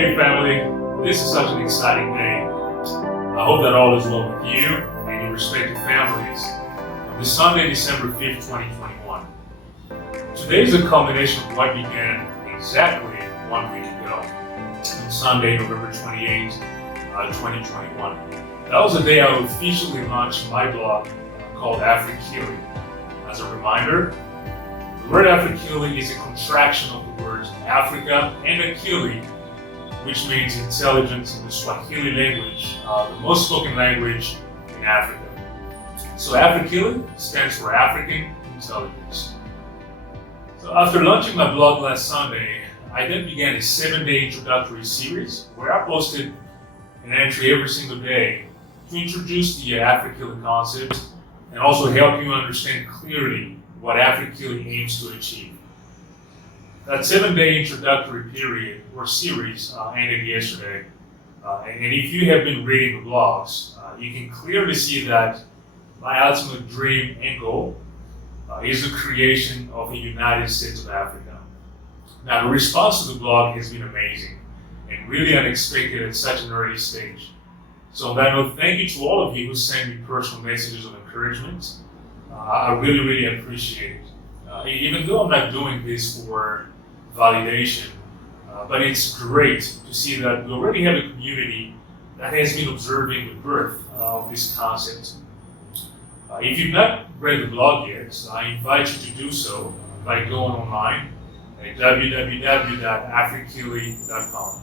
Hey family, this is such an exciting day. I hope that all is well with you and your respective families on this Sunday, December 5th, 2021. Today is a culmination of what began exactly 1 week ago, on Sunday, November 28th, 2021. That was the day I officially launched my blog called AfriKili. As a reminder, the word AfriKili is a contraction of the words Africa and Akili, which means intelligence in the Swahili language, the most spoken language in Africa. So AfriKili stands for African Intelligence. So after launching my blog last Sunday, I then began a 7-day introductory series where I posted an entry every single day to introduce the AfriKili concept and also help you understand clearly what AfriKili aims to achieve. That 7-day introductory period or series ended yesterday, and if you have been reading the blogs, you can clearly see that my ultimate dream and goal is the creation of a United States of Africa. Now, the response to the blog has been amazing and really unexpected at such an early stage. So on that note, thank you to all of you who sent me personal messages of encouragement. I really appreciate it. Even though I'm not doing this for validation, but it's great to see that we already have a community that has been observing the birth of this concept. If you've not read the blog yet, I invite you to do so by going online at www.afrikili.com.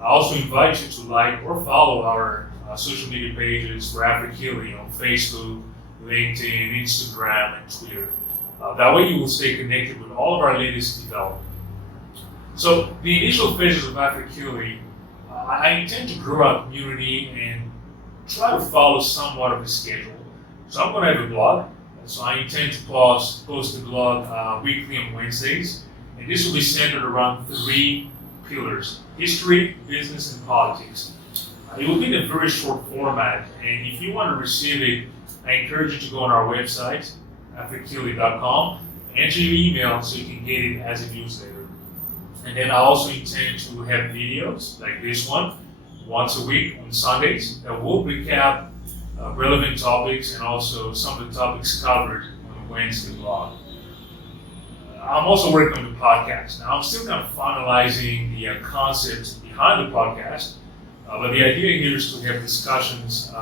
I also invite you to like or follow our social media pages for AfriKili on Facebook, LinkedIn, Instagram, and Twitter. That way you will stay connected with all of our latest developments. So the initial phases of AfriKili, I intend to grow our community and try to follow somewhat of a schedule. So I'm going to have a blog, so I intend to post the blog weekly on Wednesdays, and this will be centered around 3 pillars: history, business, and politics. It will be in a very short format, and if you want to receive it, I encourage you to go on our website, afrikili.com, enter your email so you can get it as a newsletter. And then I also intend to have videos like this one once a week on Sundays that will recap relevant topics and also some of the topics covered on the Wednesday blog. I'm also working on the podcast. Now I'm still kind of finalizing the concepts behind the podcast, but the idea here is to have discussions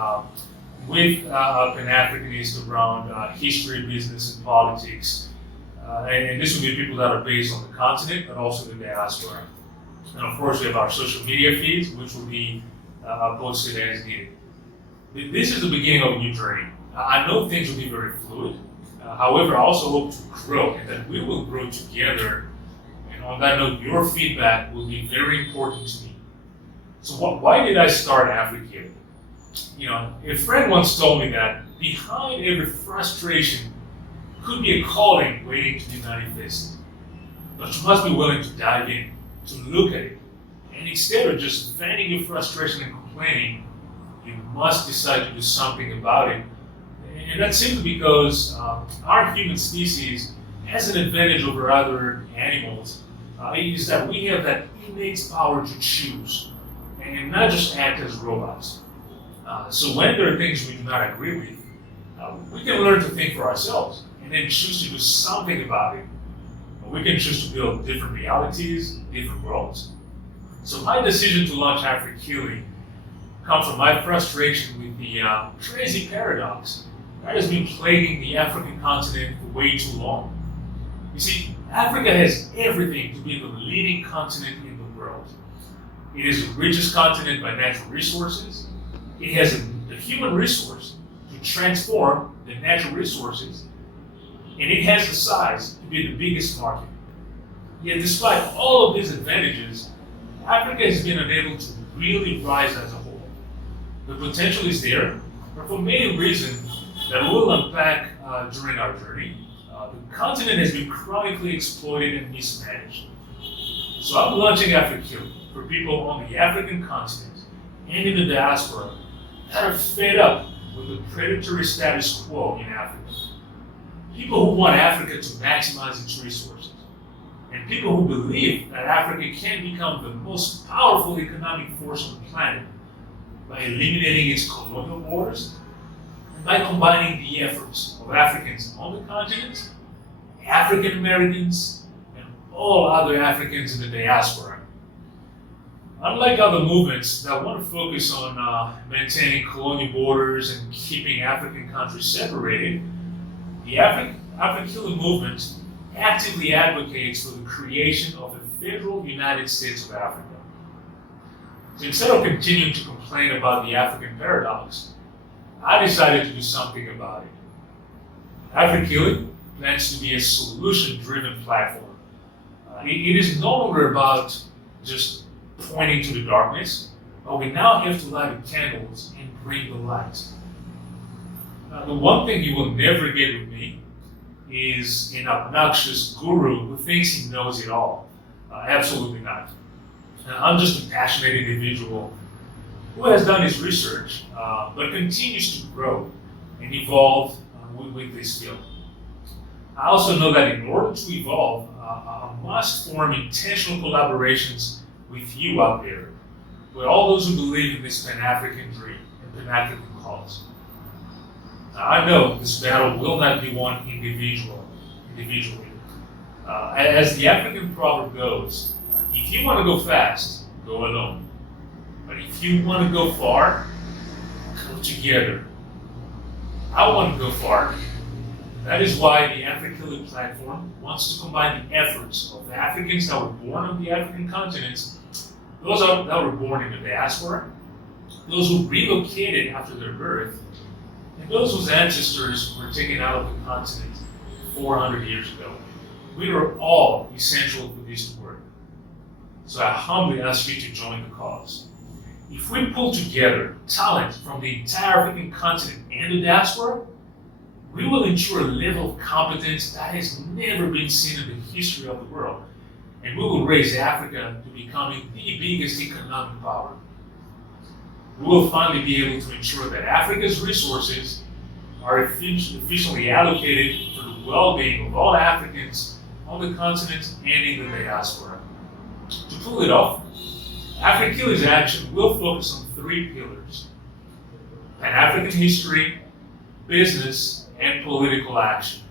with Pan-Africanists around history, business, and politics. And this will be people that are based on the continent, but also the diaspora. And of course, we have our social media feeds, which will be posted as needed. This is the beginning of a new journey. I know things will be very fluid. However, I also hope to grow and that we will grow together. And on that note, your feedback will be very important to me. So why did I start AfriKili? You know, a friend once told me that behind every frustration could be a calling waiting to be manifested. But you must be willing to dive in, to look at it. And instead of just venting your frustration and complaining, you must decide to do something about it. And that's simply because our human species has an advantage over other animals, is that we have that innate power to choose and not just act as robots. So when there are things we do not agree with, we can learn to think for ourselves and then choose to do something about it. We can choose to build different realities, different worlds. So my decision to launch AfriKili comes from my frustration with the crazy paradox that has been plaguing the African continent for way too long. You see, Africa has everything to be the leading continent in the world. It is the richest continent by natural resources. It has the human resource to transform the natural resources, and it has the size to be the biggest market. Yet despite all of these advantages, Africa has been unable to really rise as a whole. The potential is there, but for many reasons that we'll unpack during our journey, the continent has been chronically exploited and mismanaged. So I'm launching AfriKili for people on the African continent and in the diaspora that are fed up with the predatory status quo in Africa. People who want Africa to maximize its resources. and people who believe that Africa can become the most powerful economic force on the planet by eliminating its colonial borders and by combining the efforts of Africans on the continent, African Americans, and all other Africans in the diaspora. Unlike other movements that want to focus on maintaining colonial borders and keeping African countries separated, the AfriKili movement actively advocates for the creation of a federal United States of Africa. So instead of continuing to complain about the African paradox, I decided to do something about it. AfriKili plans to be a solution-driven platform. It is no longer about just pointing to the darkness, but we now have to light the candles and bring the light. The one thing you will never get with me is an obnoxious guru who thinks he knows it all. Absolutely not. I'm just a passionate individual who has done his research, but continues to grow and evolve with this field. I also know that in order to evolve, I must form intentional collaborations with you out there, with all those who believe in this Pan-African dream and Pan-African cause. Now, I know this battle will not be won individually. As the African proverb goes, if you want to go fast, go alone. But if you want to go far, go together. I want to go far. That is why the AfriKili platform wants to combine the efforts of the Africans that were born on the African continent, those that were born in the diaspora, those who relocated after their birth, and those whose ancestors were taken out of the continent 400 years ago. We are all essential for this work. So I humbly ask you to join the cause. If we pull together talent from the entire African continent and the diaspora, we will ensure a level of competence that has never been seen in the history of the world. And we will raise Africa to becoming the biggest economic power. We will finally be able to ensure that Africa's resources are efficiently allocated for the well-being of all Africans on the continent and in the diaspora. To pull it off, AfriKili's action will focus on 3 pillars: Pan-African history, business, and political action.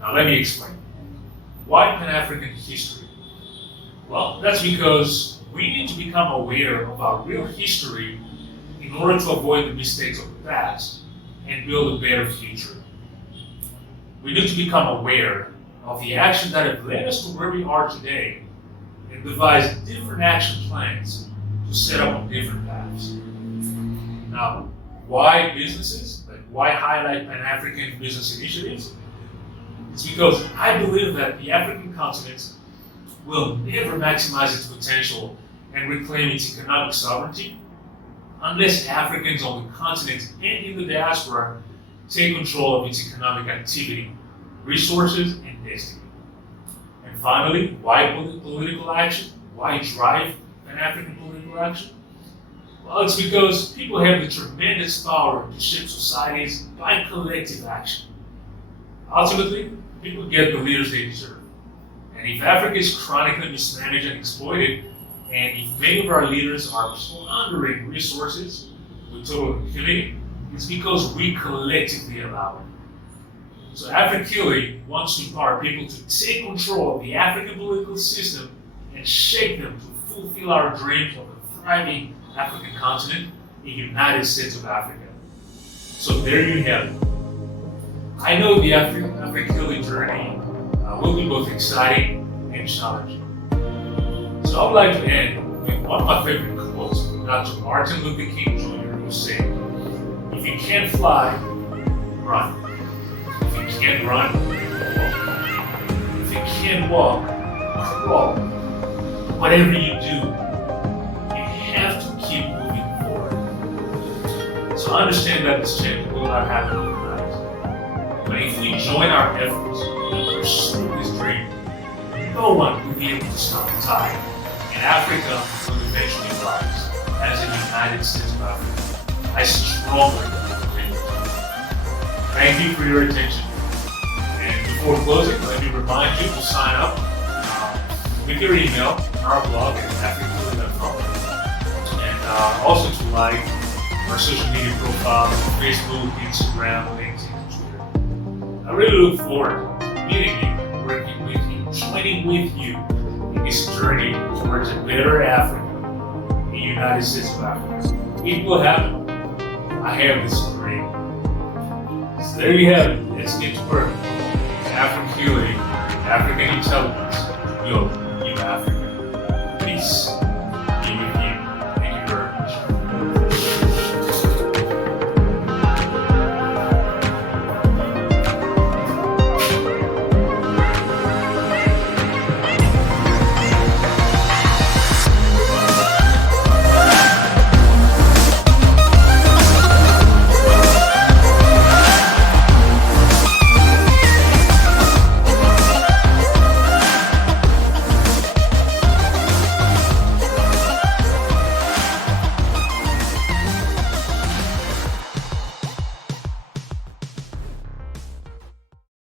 Now let me explain. Why Pan-African history? Well, that's because we need to become aware of our real history in order to avoid the mistakes of the past and build a better future. We need to become aware of the actions that have led us to where we are today and devise different action plans to set up on different paths. Now, why businesses? Why highlight Pan-African business initiatives? It's because I believe that the African continent will never maximize its potential and reclaim its economic sovereignty unless Africans on the continent and in the diaspora take control of its economic activity, resources, and destiny. And finally, why political action? Why drive Pan-African political action? Well, it's because people have the tremendous power to shape societies by collective action. Ultimately, people get the leaders they deserve. And if Africa is chronically mismanaged and exploited, and if many of our leaders are plundering resources with total impunity, it's because we collectively allow it. So AfriKili wants to empower people to take control of the African political system and shape them to fulfill our dreams of a thriving African continent, a United States of Africa. So there you have it. I know the AfriKili journey will be both exciting and challenging. So I would like to end with one of my favorite quotes from Dr. Martin Luther King Jr., who said, "If you can't fly, run. If you can't run, walk. If you can't walk, crawl. Whatever you do, you have to keep moving forward." So I understand that this change will not happen overnight. But if we join our efforts to pursue this dream, no one will be able to stop the tide, and Africa will eventually rise as a United States of Africa. I strongly agree with you. Thank you for your attention. And before closing, let me remind you to sign up with your email on our blog at afrikili.com, and also to like our social media profiles on Facebook, Instagram, LinkedIn, and Twitter. I really look forward to meeting you, working with you, joining with you in this journey towards a better Africa, the United States of Africa. It will happen. I have this dream. So there you have it. Let's get to work. AfriKili, African intelligence. Yo.